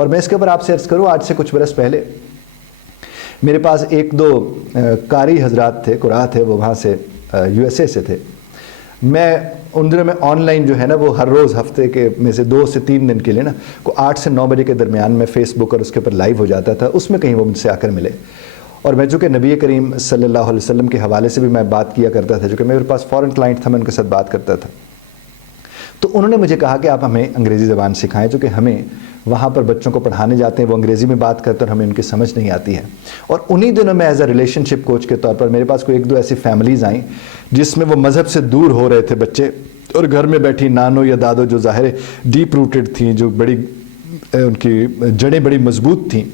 اور میں اس کے اوپر آپ سے عرض کروں، آج سے کچھ برس پہلے میرے پاس ایک دو قاری حضرات تھے، قراء تھے، وہ وہاں سے USA سے تھے. میں ان دنوں میں آن لائن جو ہے نا وہ ہر روز ہفتے کے میں سے 2 سے 3 دن کے لیے نا کو 8 سے 9 بجے کے درمیان میں فیس بک اور اس کے اوپر لائیو ہو جاتا تھا. اس میں کہیں وہ مجھ سے آ کر ملے، اور میں چونکہ نبی کریم صلی اللہ علیہ وسلم کے حوالے سے بھی میں بات کیا کرتا تھا، جو کہ میرے پاس فورن کلائنٹ تھا، میں ان کے ساتھ بات کرتا تھا. تو انہوں نے مجھے کہا کہ آپ ہمیں انگریزی زبان سکھائیں، چونکہ ہمیں وہاں پر بچوں کو پڑھانے جاتے ہیں، وہ انگریزی میں بات کرتے ہیں اور ہمیں ان کی سمجھ نہیں آتی ہے. اور انہی دنوں میں as a relation ship coach کے طور پر میرے پاس کوئی 1-2 ایسی فیملیز آئیں جس میں وہ مذہب سے دور ہو رہے تھے بچے، اور گھر میں بیٹھی نانو یا دادو جو ظاہر ڈیپ روٹڈ تھیں، جو بڑی ان کی جڑیں بڑی مضبوط تھیں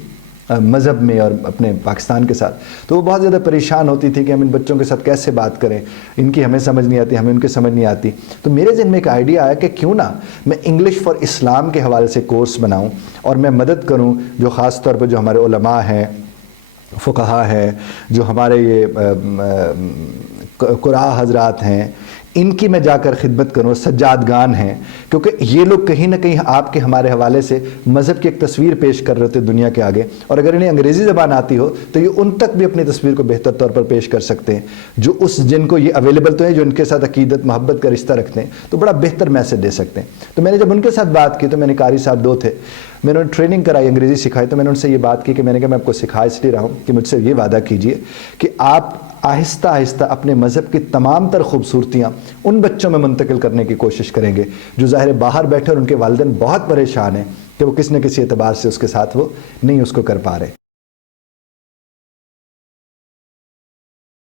مذہب میں اور اپنے پاکستان کے ساتھ، تو وہ بہت زیادہ پریشان ہوتی تھی کہ ہم ان بچوں کے ساتھ کیسے بات کریں، ان کی ہمیں سمجھ نہیں آتی، ہمیں ان کی سمجھ نہیں آتی. تو میرے ذہن میں ایک آئیڈیا آیا کہ کیوں نہ میں انگلش فار اسلام کے حوالے سے کورس بناؤں اور میں مدد کروں جو خاص طور پر جو ہمارے علماء ہیں، فقہا ہیں، جو ہمارے یہ قراء حضرات ہیں، ان کی میں جا کر خدمت کروں، سجادگان ہیں، کیونکہ یہ لوگ کہیں نہ کہیں آپ کے ہمارے حوالے سے مذہب کی ایک تصویر پیش کر رہے تھے دنیا کے آگے، اور اگر انہیں انگریزی زبان آتی ہو تو یہ ان تک بھی اپنی تصویر کو بہتر طور پر پیش کر سکتے ہیں، جو جن کو یہ اویلیبل تو ہے، جو ان کے ساتھ عقیدت محبت کا رشتہ رکھتے ہیں، تو بڑا بہتر میسج دے سکتے ہیں. تو میں نے جب ان کے ساتھ بات کی، تو میں نے قاری صاحب 2 تھے، میں نے ٹریننگ کرائی، انگریزی سکھائی. تو میں نے ان سے یہ بات کی کہ میں نے کہا میں آپ کو سکھا اس لیے رہا ہوں کہ مجھ سے یہ وعدہ کیجئے کہ آپ آہستہ آہستہ اپنے مذہب کی تمام تر خوبصورتیاں ان بچوں میں منتقل کرنے کی کوشش کریں گے جو ظاہر باہر بیٹھے اور ان کے والدین بہت پریشان ہیں کہ وہ کسی نہ کسی اعتبار سے اس کے ساتھ وہ نہیں اس کو کر پا رہے.